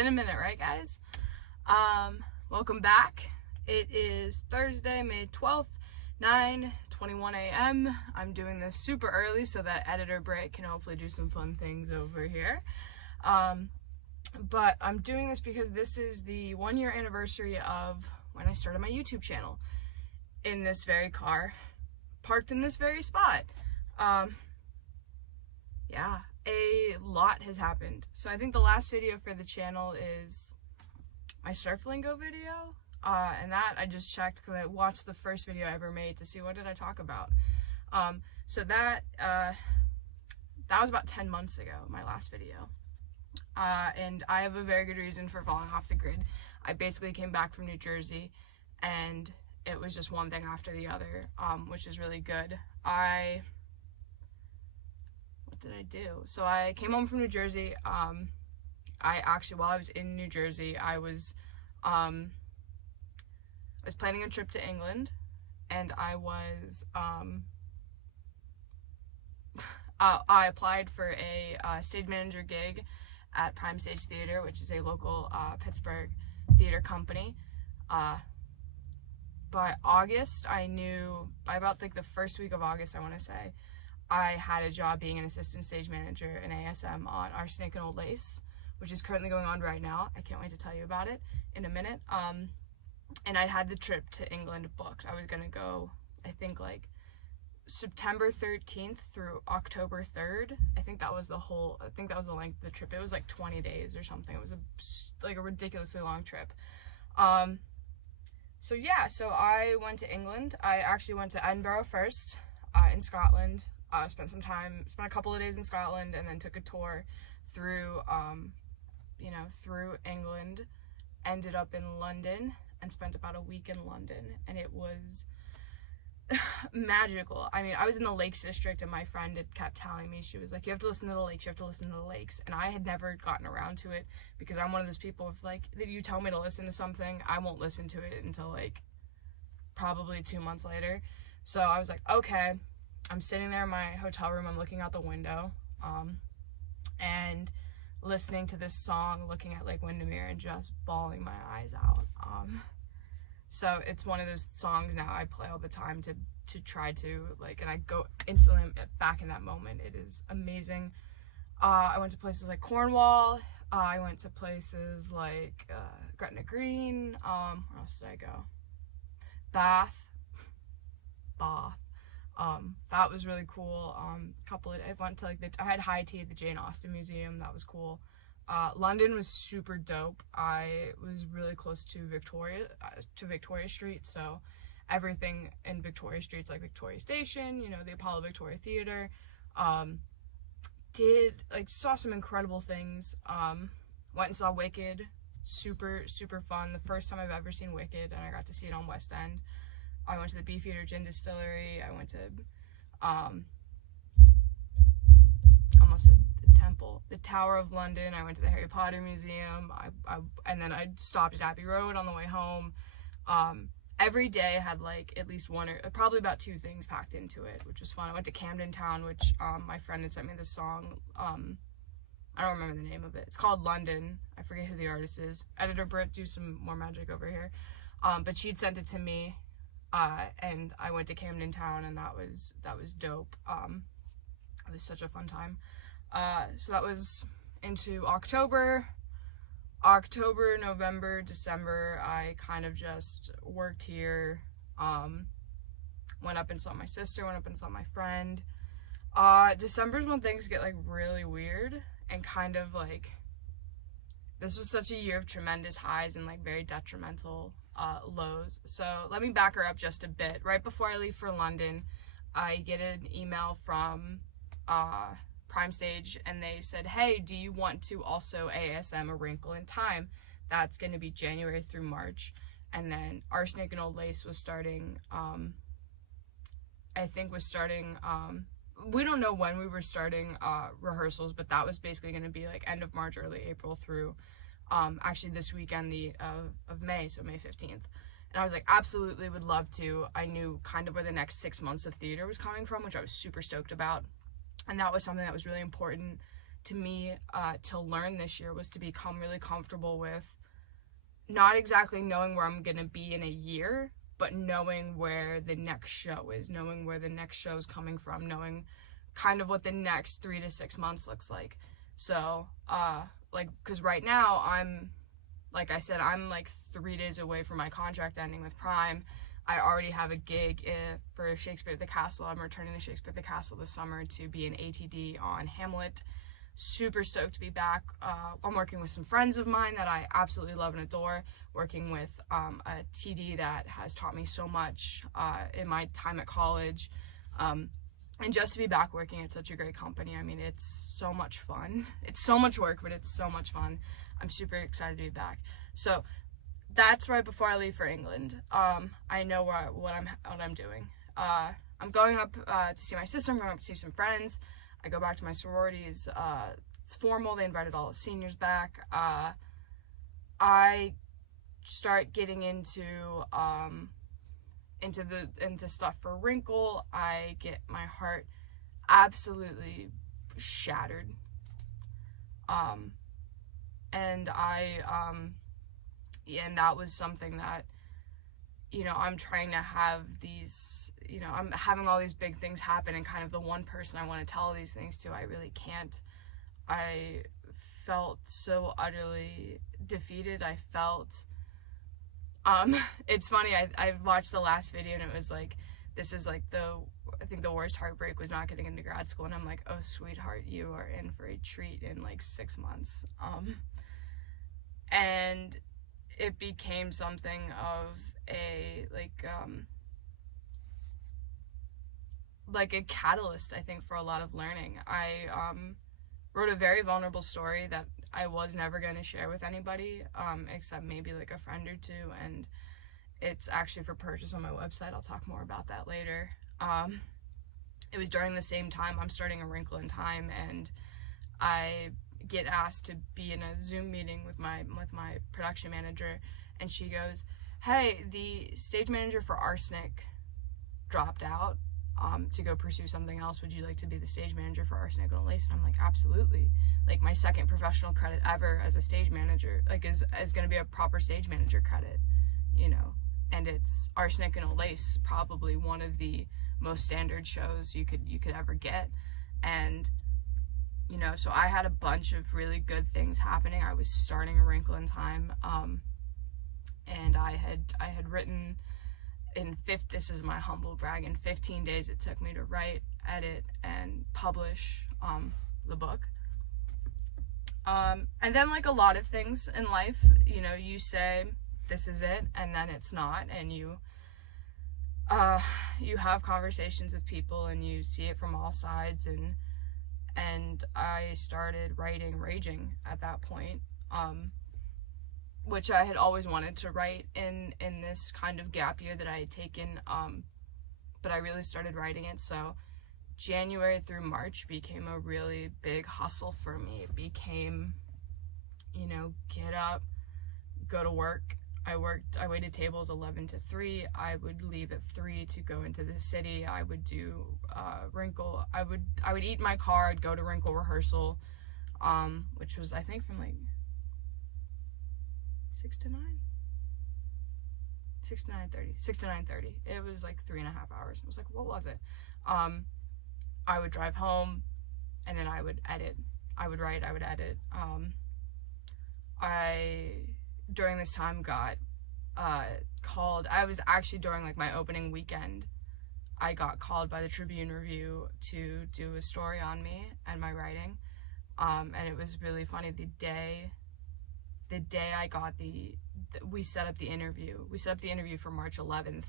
been a minute, right, guys? Welcome back. It is Thursday, May 12th, 9:21 a.m. I'm doing this super early so that editor Britt can hopefully do some fun things over here. But I'm doing this because this is the 1-year anniversary of when I started my YouTube channel in this very car, parked in this very spot. Yeah, a lot has happened. So I think the last video for the channel is my Surflingo video, and that I just checked because I watched the first video I ever made to see what did I talk about. So that was about 10 months ago, my last video. And I have a very good reason for falling off the grid. I basically came back from New Jersey, and it was just one thing after the other, which is really good. What did I do? So I came home from New Jersey. While I was in New Jersey, I was planning a trip to England, and I applied for a stage manager gig at Prime Stage Theater, which is a local Pittsburgh theater company. By August, by about like the first week of August, I want to say, I had a job being an assistant stage manager in ASM on Arsenic and Old Lace, which is currently going on right now. I can't wait to tell you about it in a minute. And I had the trip to England booked. I was gonna go, I think like September 13th through October 3rd. I think that was the length of the trip. It was like 20 days or something. It was a ridiculously long trip. So I went to England. I actually went to Edinburgh first, in Scotland. Spent a couple of days in Scotland, and then took a tour through England. Ended up in London and spent about a week in London, and it was magical. I mean, I was in the Lakes District, and my friend had kept telling me, she was like, you have to listen to the lakes, you have to listen to the lakes. And I had never gotten around to it because I'm one of those people of like, if you tell me to listen to something, I won't listen to it until like probably 2 months later. So I was like, okay. I'm sitting there in my hotel room, I'm looking out the window, and listening to this song, looking at Lake Windermere and just bawling my eyes out. So it's one of those songs now I play all the time to try to and I go instantly back in that moment. It is amazing. I went to places like Cornwall. I went to places like Gretna Green. Where else did I go? Bath. That was really cool. I went to I had high tea at the Jane Austen Museum. That was cool. London was super dope. I was really close to Victoria Street, so everything in Victoria Street's like Victoria Station, the Apollo Victoria Theatre. Saw some incredible things. Went and saw Wicked. Super, super fun. The first time I've ever seen Wicked, and I got to see it on West End. I went to the Beefeater Gin Distillery. I went to, almost said the Temple, the Tower of London. I went to the Harry Potter Museum. And then I stopped at Abbey Road on the way home. Every day had at least one or probably about 2 things packed into it, which was fun. I went to Camden Town, which my friend had sent me this song. I don't remember the name of it. It's called London. I forget who the artist is. Editor Britt, do some more magic over here. But she'd sent it to me. And I went to Camden Town, and that was dope. It was such a fun time. So that was into October, November, December. I kind of just worked here. Went up and saw my sister, went up and saw my friend. December's when things get really weird, and kind of this was such a year of tremendous highs and very detrimental lows. So let me back her up just a bit. Right before I leave for London, I get an email from Prime Stage, and they said, hey, do you want to also ASM A Wrinkle in Time? That's going to be January through March. And then Arsenic and Old Lace was starting, we don't know when we were starting rehearsals, but that was basically going to be end of March, early April through actually this weekend of May, so May 15th. And I was like, absolutely would love to. I knew kind of where the next 6 months of theater was coming from, which I was super stoked about. And that was something that was really important to me to learn this year was to become really comfortable with not exactly knowing where I'm going to be in a year, but knowing where the next show is, knowing where the next show is coming from, knowing kind of what the next 3 to 6 months looks like. So, because right now like I said, I'm like 3 days away from my contract ending with Prime. I already have a gig for Shakespeare at the Castle. I'm returning to Shakespeare at the Castle this summer to be an ATD on Hamlet. Super stoked to be back. I'm working with some friends of mine that I absolutely love and adore, working with a TD that has taught me so much in my time at college. And just to be back working at such a great company, I mean, it's so much fun. It's so much work, but it's so much fun. I'm super excited to be back. So that's right before I leave for England. I know what I'm doing. I'm going up to see my sister. I'm going up to see some friends. I go back to my sororities. It's formal. They invited all the seniors back. I start getting into stuff for Wrinkle. I get my heart absolutely shattered. And that was something that, I'm trying to have these, I'm having all these big things happen, and kind of the one person I want to tell these things to, I really can't. I felt so utterly defeated. I felt, it's funny, I watched the last video, and it was like, this is like I think the worst heartbreak was not getting into grad school, and I'm like, oh sweetheart, you are in for a treat in like 6 months. And it became something of a like a catalyst, I think, for a lot of learning. I wrote a very vulnerable story that I was never going to share with anybody, except maybe like a friend or two, and it's actually for purchase on my website. I'll talk more about that later. It was during the same time I'm starting A Wrinkle in Time, and I get asked to be in a Zoom meeting with my production manager, and she goes, hey, the stage manager for Arsenic dropped out to go pursue something else. Would you like to be the stage manager for Arsenic and Lace? And I'm like, absolutely. Like, my second professional credit ever as a stage manager, like, is going to be a proper stage manager credit, and it's Arsenic and Lace, probably one of the most standard shows you could ever get. And so I had a bunch of really good things happening. I was starting A Wrinkle in Time, and I had written this is my humble brag, in 15 days it took me to write, edit, and publish the book. And then, like a lot of things in life, you say this is it, and then it's not, and you have conversations with people, and you see it from all sides, and I started writing Raging at that point, which I had always wanted to write in this kind of gap year that I had taken, but I really started writing it. So January through March became a really big hustle for me. It became, get up, go to work. I waited tables 11 to 3. I would leave at 3 to go into the city. I would do Wrinkle. I would eat in my car. I'd go to Wrinkle rehearsal, which was, I think, from like 6 to 9? 6 to 9:30. 6 to 9:30. It was like 3.5 hours. I was like, what was it? I would drive home, and then I would edit. I would write, I would edit. During this time, got called. I was actually, during like my opening weekend, I got called by the Tribune Review to do a story on me and my writing. And it was really funny. The day I got we set up the interview. We set up the interview for March 11th.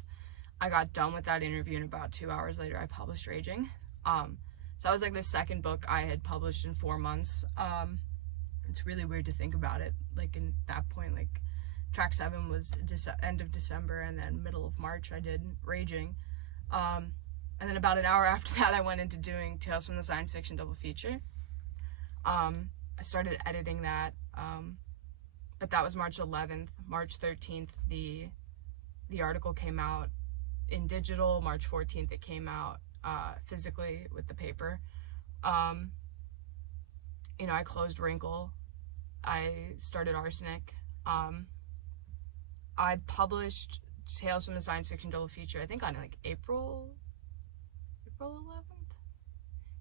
I got done with that interview, and about 2 hours later, I published Raging. So that was like the second book I had published in 4 months. It's really weird to think about it. Like, in that point, like, track 7 was end of December, and then middle of March I did Raging. And then about an hour after that, I went into doing Tales from the Science Fiction double feature. I started editing that, but that was March 11th. March 13th, the article came out in digital. March 14th, it came out physically with the paper. you know, I closed Wrinkle. I started Arsenic. I published Tales from the Science Fiction Double Feature, I think on like April 11th?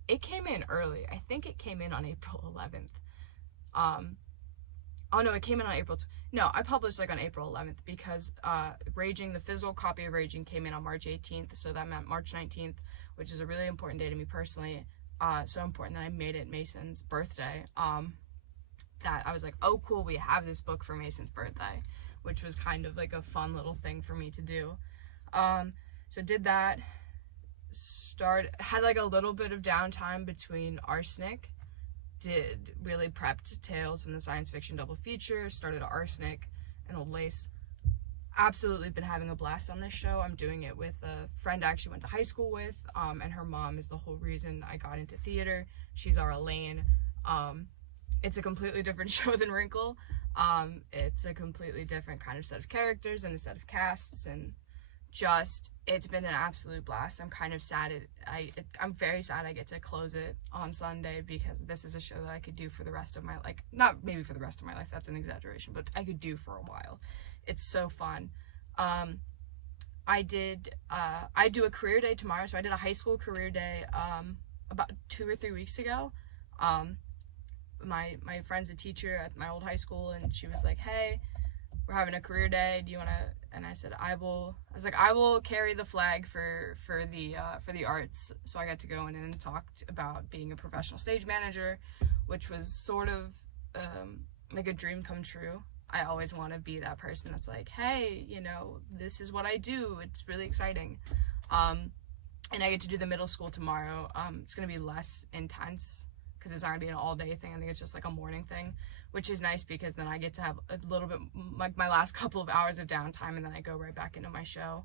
It came in early. I think it came in on April 11th. Oh no, it came in on no, I published like on April 11th because Raging, the physical copy of Raging came in on March 18th, so that meant March 19th, which is a really important day to me personally. So important that I made it Mason's birthday. That I was like, oh cool, we have this book for Mason's birthday, which was kind of like a fun little thing for me to do. So did that, had like a little bit of downtime between Arsenic, did really prepped Tales from the Science Fiction Double Feature, started Arsenic and Old Lace. Absolutely been having a blast on this show. I'm doing it with a friend I actually went to high school with, and her mom is the whole reason I got into theater. She's our Elaine. It's a completely different show than Wrinkle. It's a completely different kind of set of characters and a set of casts, and just, it's been an absolute blast. I'm kind of sad. I'm very sad I get to close it on Sunday, because this is a show that I could do for the rest of my, like, not maybe for the rest of my life, that's an exaggeration, but I could do for a while. It's so fun. I do a career day tomorrow, so I did a high school career day about 2 or 3 weeks ago. My friend's a teacher at my old high school, and she was like, hey, we're having a career day, do you want to, and I said, I will carry the flag for the arts. So I got to go in and talked about being a professional stage manager, which was sort of like a dream come true. I always want to be that person that's like, hey, you know, this is what I do, it's really exciting. And I get to do the middle school tomorrow. It's going to be less intense, because it's not going to be an all-day thing. I think it's just like a morning thing, which is nice, because then I get to have a little bit, like my last couple of hours of downtime, and then I go right back into my show.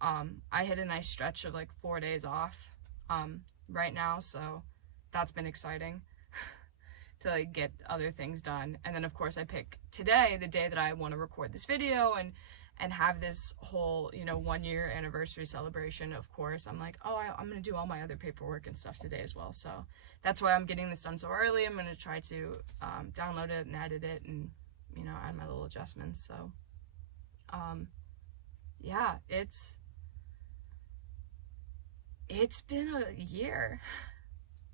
I hit a nice stretch of like 4 days off right now, so that's been exciting to like get other things done. And then of course I pick today, the day that I want to record this video and have this whole, you know, 1 year anniversary celebration. Of course I'm like, oh, I'm gonna do all my other paperwork and stuff today as well, so that's why I'm getting this done so early. I'm gonna try to download it and edit it and, you know, add my little adjustments. So yeah, it's been a year,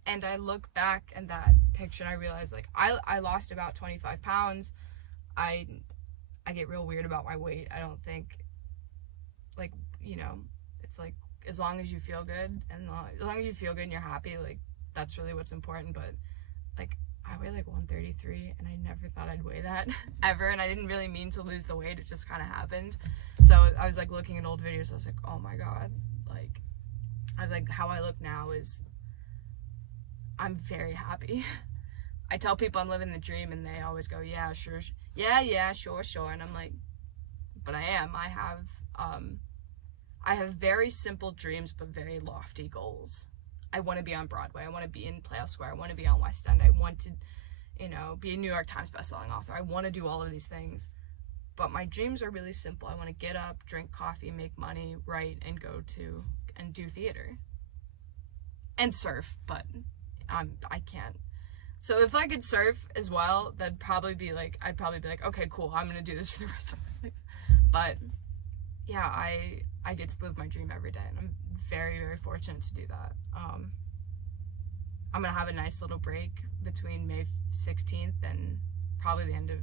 and I look back at that picture and I realize, like, I lost about 25 pounds. I get real weird about my weight. I don't think, like, you know, it's like, as long as you feel good, and as long as you feel good and you're happy, like, that's really what's important. But like, I weigh like 133, and I never thought I'd weigh that ever, and I didn't really mean to lose the weight, it just kind of happened. So I was like looking at old videos, I was like, oh my god, like, I was like, how I look now is, I'm very happy. I tell people I'm living the dream, and they always go, yeah, sure, yeah, sure, and I'm like, but I am. I have very simple dreams, but very lofty goals. I want to be on Broadway. I want to be in Playhouse Square. I want to be on West End. I want to, you know, be a New York Times bestselling author. I want to do all of these things, but my dreams are really simple. I want to get up, drink coffee, make money, write, and go to and do theater and surf, but I can't. So if I could surf as well, that'd probably be like, I'd probably be like, okay, cool, I'm gonna do this for the rest of my life. But yeah, I get to live my dream every day, and I'm very, very fortunate to do that. I'm gonna have a nice little break between May 16th and probably the end of,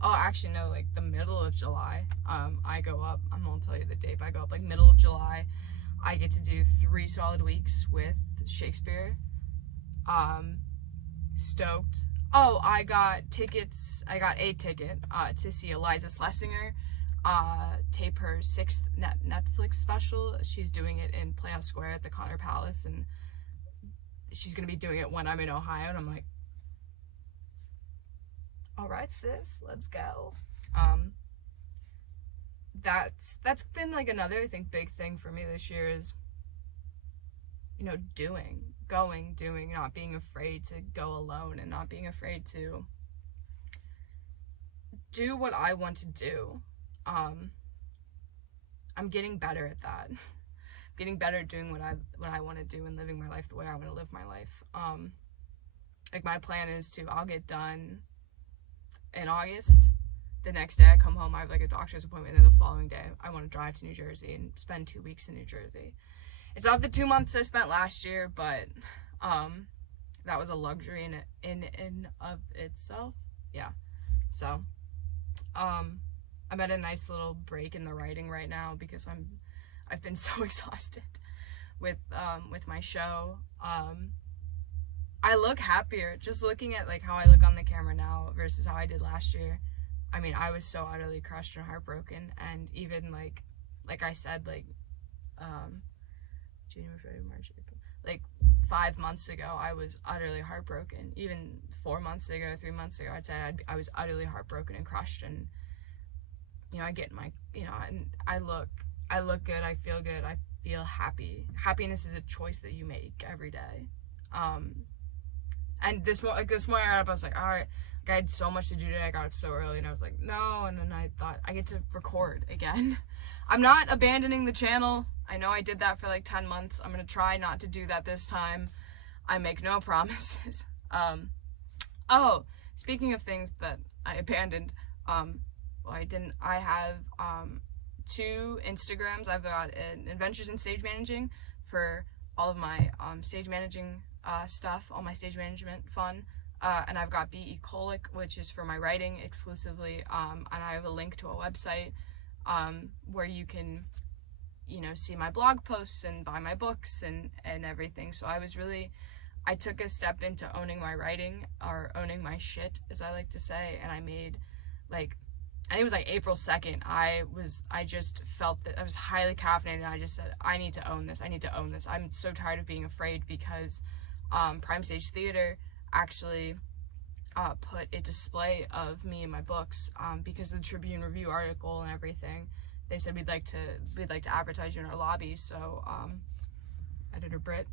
oh, actually no, like the middle of July. I go up, I'm gonna tell you the date, but I go up like middle of July. I get to do 3 solid weeks with Shakespeare. Stoked. Oh, I got a ticket to see Eliza Schlesinger tape her 6th Netflix special. She's doing it in Playhouse Square at the Connor Palace, and she's gonna be doing it when I'm in Ohio, and I'm like, all right, sis, let's go. That's been like another, I think, big thing for me this year is, you know, doing, not being afraid to go alone, and not being afraid to do what I want to do. I'm getting better at that. Getting better at doing what I want to do and living my life the way I want to live my life. like, my plan is I'll get done in August. The next day I come home, I have like a doctor's appointment, and the following day I want to drive to New Jersey and spend 2 weeks in New Jersey. It's not the 2 months I spent last year, but that was a luxury in of itself. Yeah. So I'm at a nice little break in the writing right now because I've been so exhausted with my show. I look happier just looking at like how I look on the camera now versus how I did last year. I mean, I was so utterly crushed and heartbroken, and even like I said, like January, February, March, April, like 5 months ago I was utterly heartbroken. Even 4 months ago, 3 months ago, I'd say I was utterly heartbroken and crushed. And you know, I get my, you know, and I look good, I feel good, I feel happy. Happiness is a choice that you make every day. And this morning I got up, I was like, all right, like, I had so much to do today. I got up so early, and I was like, no. And then I thought, I get to record again. I'm not abandoning the channel. I know I did that for like 10 months. I'm gonna try not to do that this time. I make no promises. Oh, speaking of things that I abandoned, I have 2 Instagrams. I've got an Adventures in Stage Managing for all of my stage managing stuff, all my stage management fun, and I've got BE Colic, which is for my writing exclusively, and I have a link to a website where you can, you know, see my blog posts and buy my books and everything. So I took a step into owning my writing, or owning my shit, as I like to say, and I made, like, I think it was like April 2nd, I just felt that I was highly caffeinated, and I just said, I need to own this. I'm so tired of being afraid, because Prime Stage Theater actually put a display of me and my books, because of the Tribune Review article and everything. They said we'd like to advertise you in our lobby. So editor Britt,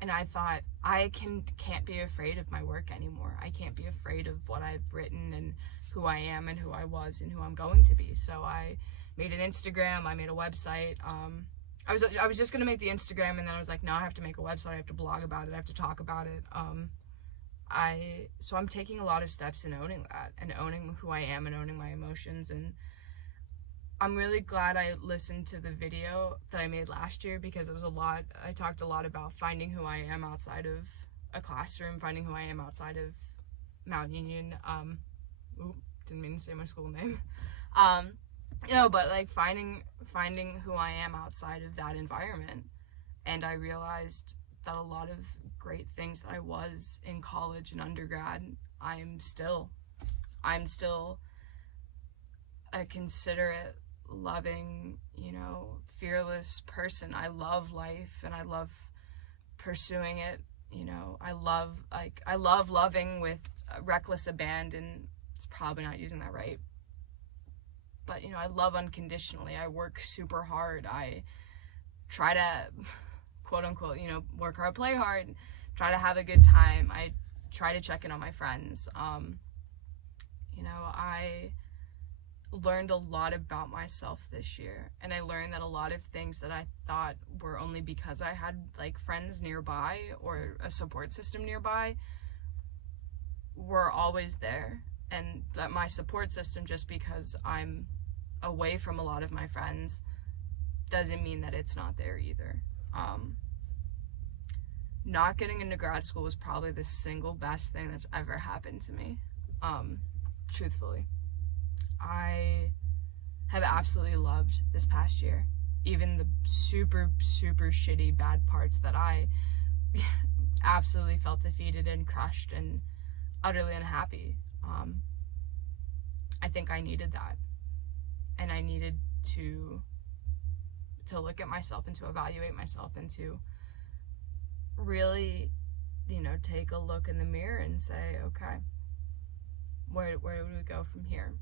and I thought, I can't be afraid of my work anymore. I can't be afraid of what I've written and who I am and who I was and who I'm going to be. So I made an Instagram, I made a website. I was just gonna make the Instagram, and then I was like, no, I have to make a website, I have to blog about it, I have to talk about it. So I'm taking a lot of steps in owning that, and owning who I am, and owning my emotions. And I'm really glad I listened to the video that I made last year, because it was I talked a lot about finding who I am outside of a classroom, finding who I am outside of Mount Union. Didn't mean to say my school name. But like finding who I am outside of that environment. And I realized that a lot of great things that I was in college and undergrad, I'm still a considerate, loving, you know, fearless person. I love life, and I love pursuing it. You know, I love loving with reckless abandon. It's probably not using that right, but you know, I love unconditionally. I work super hard. I try to, quote unquote, you know, work hard, play hard, try to have a good time. I try to check in on my friends. You know, I learned a lot about myself this year, and I learned that a lot of things that I thought were only because I had like friends nearby or a support system nearby were always there, and that my support system, just because I'm away from a lot of my friends, doesn't mean that it's not there either. Not getting into grad school was probably the single best thing that's ever happened to me, truthfully. I have absolutely loved this past year, even the super, super shitty bad parts that I absolutely felt defeated and crushed and utterly unhappy. I think I needed that, and I needed to look at myself and to evaluate myself and to really, you know, take a look in the mirror and say, okay, where do we go from here?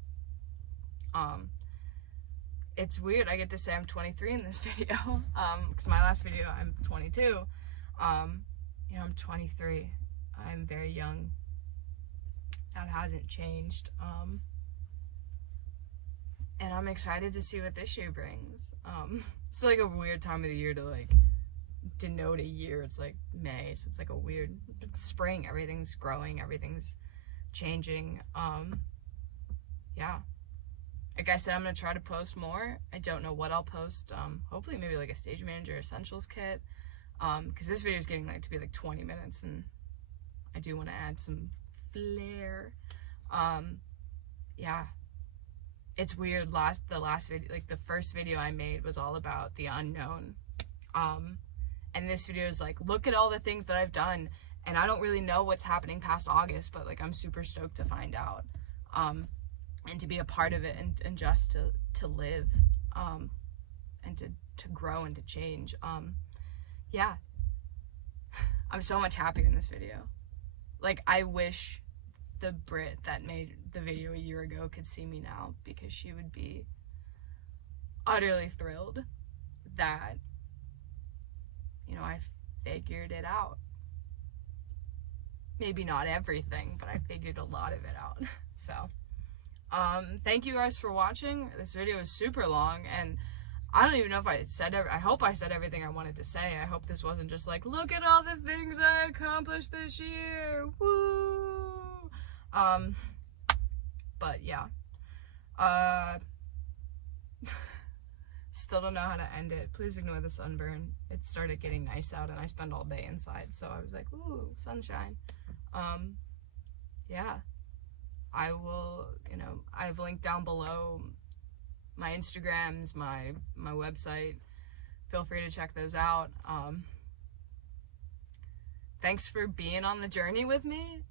It's weird, I get to say I'm 23 in this video, because my last video, I'm 22. You know, I'm 23. I'm very young. That hasn't changed. And I'm excited to see what this year brings. It's like a weird time of the year to like denote a year. It's like May, so it's like a weird, it's spring, everything's growing, everything's changing. Yeah, like I said, I'm gonna try to post more. I don't know what I'll post. Hopefully maybe like a stage manager essentials kit, because this video is getting like to be like 20 minutes, and I do want to add some flair. Yeah, it's weird. The last video, like the first video I made was all about the unknown, and this video is like, look at all the things that I've done, and I don't really know what's happening past August, but like I'm super stoked to find out, and to be a part of it, and just to live, and to grow and to change. Yeah, I'm so much happier in this video. Like, I wish the Brit that made the video a year ago could see me now, because she would be utterly thrilled that, you know, I figured it out. Maybe not everything, but I figured a lot of it out. So, thank you guys for watching. This video is super long, and I don't even know if I hope I said everything I wanted to say. I hope this wasn't just like, look at all the things I accomplished this year, woo! But yeah. Still don't know how to end it. Please ignore the sunburn. It started getting nice out, and I spend all day inside, so I was like, ooh, sunshine. Yeah. I will, you know, I've linked down below my Instagrams, my website. Feel free to check those out. Thanks for being on the journey with me.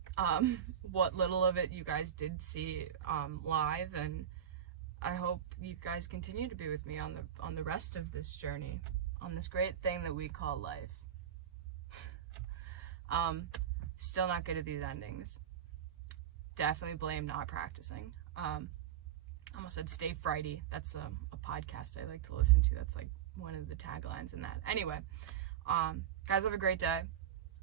What little of it you guys did see live, and I hope you guys continue to be with me on the rest of this journey, on this great thing that we call life. Still not good at these endings. Definitely blame not practicing. I almost said Stay Friday. That's a podcast I like to listen to. That's like one of the taglines in that. Anyway, guys, have a great day.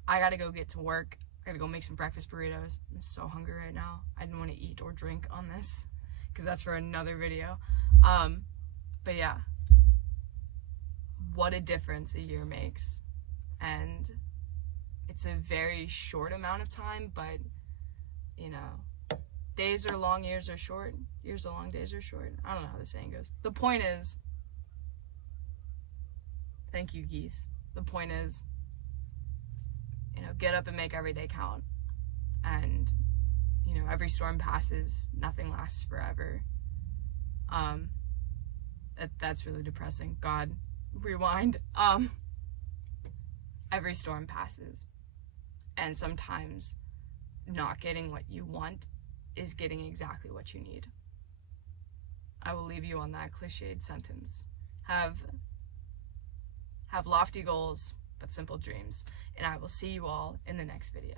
I gotta go get to work. I gotta go make some breakfast burritos. I'm so hungry right now. I didn't want to eat or drink on this, because that's for another video. But yeah, what a difference a year makes. And it's a very short amount of time, but, you know, days are long, years are short. Years are long, days are short. I don't know how the saying goes. The point is, thank you, geese. The point is, you know, get up and make every day count. And, you know, every storm passes. Nothing lasts forever. That's really depressing. God, rewind. Every storm passes. And sometimes not getting what you want is getting exactly what you need. I will leave you on that cliched sentence. Have lofty goals, but simple dreams. And I will see you all in the next video.